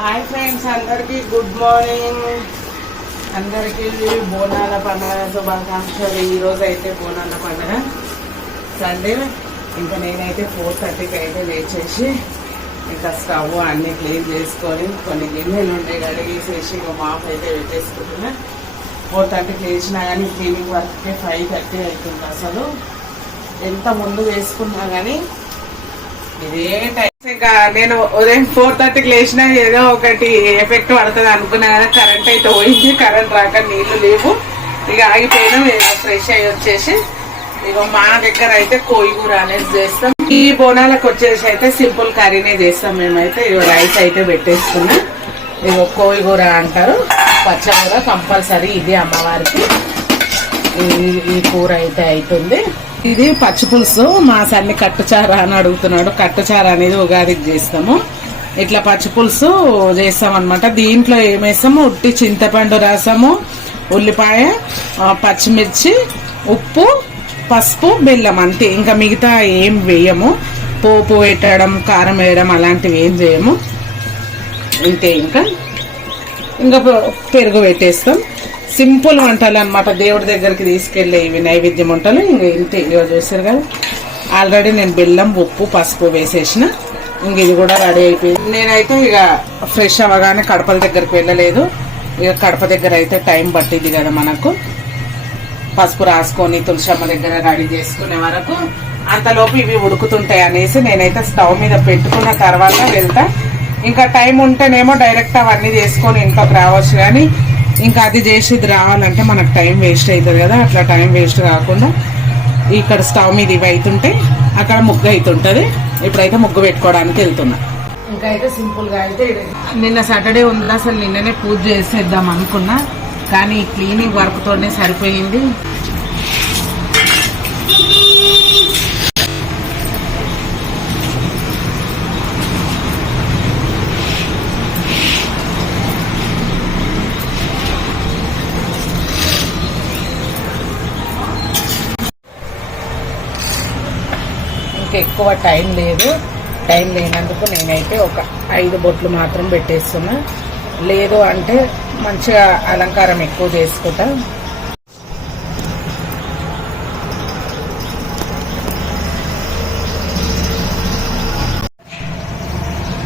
Hi friends, అందరికీ good morning. అందరికీ బోనాల పండుగ శుభాకాంక్షలు. ఈరోజు అయితే బోనాల పండుగ సండే. ఇంకా నేనైతే 4:30కి అయితే లేచేసి ఇంకా స్టవ్ అన్నీ క్లీన్ చేసుకొని కొన్ని గిన్నెలు ఉండే కడిగేసేసి ఇంకా మాప్ అయితే పెట్టేసుకుంటున్నా. 4:30కి లేచినా కానీ క్లీనింగ్ వర్క్కి 5:30 అవుతుంది. అసలు ఎంత ముందు వేసుకున్నా కానీ ఇదే టైం. ఇంకా నేను ఉదయం 4:30కి లేచినా ఏదో ఒకటి ఎఫెక్ట్ పడుతుంది అనుకున్నా కదా. కరెంట్ అయితే పోయింది, కరెంట్ రాక నీళ్లు లేవు. ఇక ఆగిపోయినాం. ఫ్రెష్ అయ్యి వచ్చేసి ఇక మా దగ్గర అయితే కోయి కూర అనేది చేస్తాం. ఈ బోనాలకు వచ్చేసి అయితే సింపుల్ కర్రీనే చేస్తాం మేమైతే. ఇక రైస్ అయితే పెట్టేసుకున్నాం. ఇక కోయి కూర అంటారు, పచ్చకూర కంపల్సరీ. ఇది అమ్మవారికి ఈ కూర అయితే అవుతుంది. ఇది పచ్చి పులుసు. మా సన్ని కట్టుచార అని అడుగుతున్నాడు. కట్టుచార అనేది ఉగాదికి చేస్తాము. ఇట్లా పచ్చి పులుసు చేస్తాం అనమాట. దీంట్లో ఏమేస్తాము, ఉట్టి చింతపండు రసము, ఉల్లిపాయ, పచ్చిమిర్చి, ఉప్పు, పసుపు, బెల్లం, అంతే. ఇంకా మిగతా ఏం వేయము. పోపు పెట్టడం, కారం వేయడం అలాంటివి ఏం చేయము. ఇంతే. ఇంకా పెరుగు పెట్టేస్తాం. సింపుల్ వంటలు అనమాట. దేవుడి దగ్గరికి తీసుకెళ్లే ఇవి నైవేద్యం వంటలు. ఇంక ఇంతే. చూస్తారు కదా, ఆల్రెడీ నేను బెల్లం, ఉప్పు, పసుపు వేసేసిన. ఇంక ఇది కూడా రెడీ అయిపోయింది. నేనైతే ఇక ఫ్రెష్ అవ్వగానే కడపల దగ్గరికి వెళ్ళలేదు. ఇక కడప దగ్గర అయితే టైం పట్టింది కదా మనకు. పసుపు రాసుకొని తులసమ్మ దగ్గర రెడీ చేసుకునే వరకు అంతలోపు ఇవి ఉడుకుతుంటాయి అనేసి నేనైతే స్టవ్ మీద పెట్టుకున్న తర్వాత వెళ్తా. ఇంకా టైం ఉంటేనేమో డైరెక్ట్ అవన్నీ చేసుకొని ఇంట్లోకి రావచ్చు. కానీ ఇంకా అది చేసి ఇది రావాలంటే మనకు టైం వేస్ట్ అవుతుంది కదా. అట్లా టైం వేస్ట్ కాకుండా ఇక్కడ స్టవ్ మీద ఇవి అవుతుంటే అక్కడ ముగ్గు అవుతుంటది. ఇప్పుడైతే ముగ్గు పెట్టుకోవడానికి వెళ్తున్నా. ఇంకా అయితే సింపుల్ గా అయితే నిన్న సాటర్డే ఉంది. అసలు నిన్ననే పూజ చేసేద్దాం అనుకున్నా, కానీ క్లీనింగ్ వర్క్ తోనే సరిపోయింది. ఎక్కువ టైం లేనందుకు నేనైతే ఒక 5 బొట్లు మాత్రం పెట్టేస్తున్నా. లేదు అంటే మంచిగా అలంకారం ఎక్కువ చేసుకుంటా.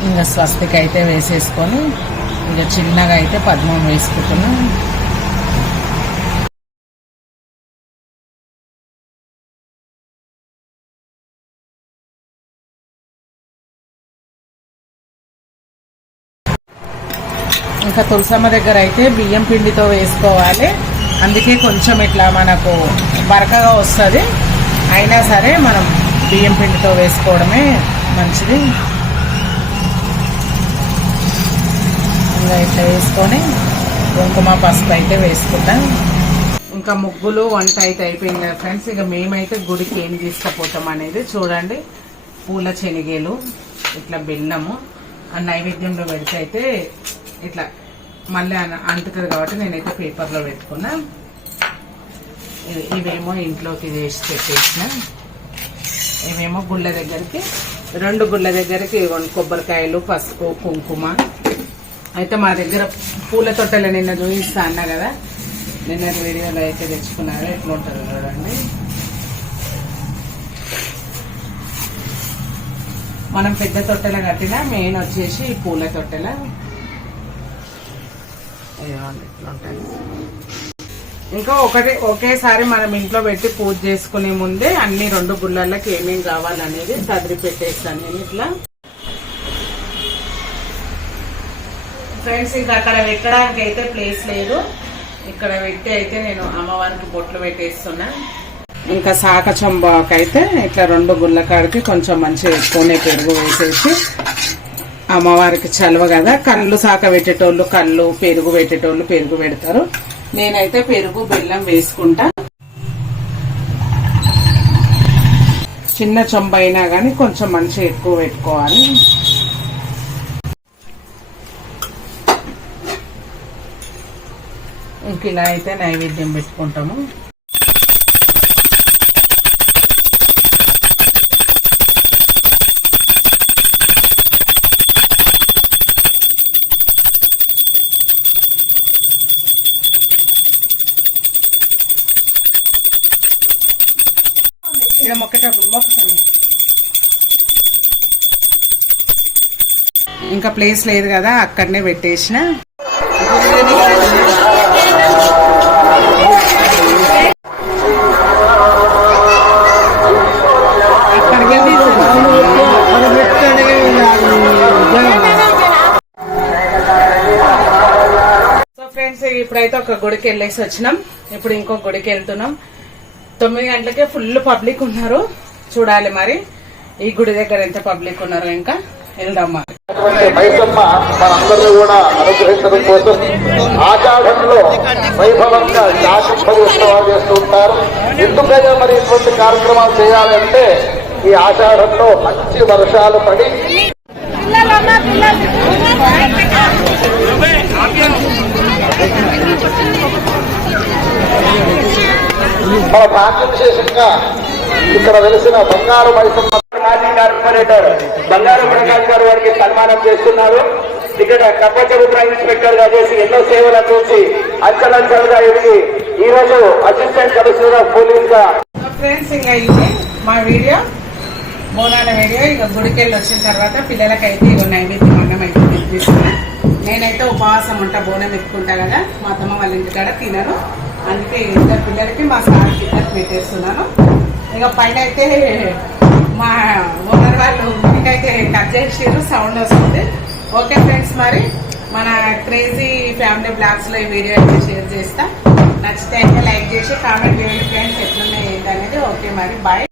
ఇంకా స్వస్తికి అయితే వేసేసుకొని ఇంకా చిన్నగా అయితే పద్మం వేసుకుంటున్నా. ఇంకా తులసమ్మ దగ్గర అయితే బియ్యం పిండితో వేసుకోవాలి. అందుకే కొంచెం ఇట్లా మనకు బరకగా వస్తుంది. అయినా సరే మనం బియ్యం పిండితో వేసుకోవడమే మంచిది. ఇంకా ఇట్లా వేసుకొని కుంకుమ, పసుపు అయితే వేసుకుంటాం. ఇంకా ముగ్గులు, వంట అయితే అయిపోయింది కదా ఫ్రెండ్స్. ఇక మేమైతే గుడికి ఏం తీసుకుపోతాం అనేది చూడండి. పూల శనగలు, ఇట్లా బెల్లము నైవేద్యంలో పెడితే అయితే ఇట్లా మళ్ళీ అంటుతుంది కాబట్టి నేనైతే పేపర్లో పెట్టుకున్నా. ఇవేమో ఇంట్లోకి వేసి పెట్టేసిన. ఇవేమో గుళ్ళ దగ్గరికి, 2 గుళ్ళ దగ్గరికి కొబ్బరికాయలు, పసుపు, కుంకుమ. అయితే మా దగ్గర పూల తొట్టెలు నిన్న చూపిస్తా అన్నా కదా, నిన్న వీడియోలో అయితే తెచ్చుకున్నారు. ఎట్లా ఉంటుంది చూడండి. మనం పెద్ద తొట్టెల కట్టిన మెయిన్ వచ్చేసి పూల తొట్టెల. ఇంకా ఒకేసారి మనం ఇంట్లో పెట్టి పూజ చేసుకునే ముందే అన్ని 2 గుళ్ళకి ఏమేమి కావాలనేది సదిరి పెట్టేస్తాను నేను ఇట్లా. ఫ్రెండ్స్, ఇంకా అక్కడ పెట్టడానికి అయితే ప్లేస్ లేదు. ఇక్కడ పెట్టి అయితే నేను అమ్మవారికి బొట్లు పెట్టేస్తున్నా. ఇంకా సాక చంబాకైతే ఇట్లా 2 గుళ్ళ కాడికి కొంచెం మంచిగా ఎక్కువనే పెరుగు వేసేసి అమ్మవారికి చలవ కదా. కళ్ళు సాక పెట్టేటోళ్ళు కళ్ళు, పెరుగు పెట్టేటోళ్ళు పెరుగు పెడతారు. నేనైతే పెరుగు, బెల్లం వేసుకుంటా. చిన్న చెంబు అయినా కానీ కొంచెం మంచిగా ఎక్కువ పెట్టుకోవాలి. ఇంక ఇలా అయితే నైవేద్యం పెట్టుకుంటాము. పెట్టేటప్పుడు మొక్కసారి ఇంకా ప్లేస్ లేదు కదా అక్కడనే పెట్టేసిన. సో ఫ్రెండ్స్ ఇప్పుడైతే ఒక గుడికి వెళ్ళేసి వచ్చినాం. ఇప్పుడు ఇంకో గుడికి వెళ్తున్నాం. 9 గంటలకే ఫుల్ పబ్లిక్ ఉన్నారు. చూడాలి మరి ఈ గుడి దగ్గర ఎంత పబ్లిక్ ఉన్నారు. ఇంకా వెళ్దాం మరి. మైసమ్మ మనందరినీ కూడా అనుగ్రహించడం కోసం ఆషాఢంలో వైభవంగా శాకంభరి ఉత్సవాలు చేస్తూ ఉంటారు. ఎందుకైనా మరి ఇటువంటి కార్యక్రమాలు చేయాలంటే ఈ ఆషాఢంలో మంచి వర్షాలు పడి మన భాగ్య విశేషంగా ఇక్కడ వెలిసిన బంగారు మైసమ్మ మాజీ కార్పొరేటర్ బంగారు ప్రకాష్ గారు వారికి సన్మానం చేస్తున్నారు. ఇక్కడ కప్పచెబుతున్న ఇన్స్పెక్టర్ గా చేసి ఎన్నో సేవలు అందించి అంచెలంచెలుగా ఎదిగి ఈ రోజు అసిస్టెంట్ కమిషనర్ పోలీస్ గా. ఫ్రెండ్స్ ఇంకా ఇది మా వీడియో, బోనాల వీడియో. ఇక గుడికి వెళ్ళి వచ్చిన తర్వాత పిల్లలకైతే ఇక నైవేద్యం అన్నం అయితే తినిపిస్తున్నా. నేనైతే ఉపవాసం ఉంటా, బోనం ఎక్కుంటా కదా. మా అత్తమ్మ వాళ్ళ ఇంటికాడ తినరు, అందుకే 2 పిల్లలకి మా సార్కి 2 పెట్టేస్తున్నాను. ఇక పైన అయితే మా ఓనర్ వాళ్ళు ఇంటికైతే కట్ చేసిర్రు, సౌండ్ వస్తుంది. ఓకే ఫ్రెండ్స్, మరి మన క్రేజీ ఫ్యామిలీ బ్లాగ్స్ లో ఈ వీడియో అయితే షేర్ చేస్తా. నచ్చితే అయితే లైక్ చేసి కామెంట్ చేయండి ఫ్రెండ్స్, ఎట్లున్నాయి ఏంటనేది. ఓకే మరి బాయ్.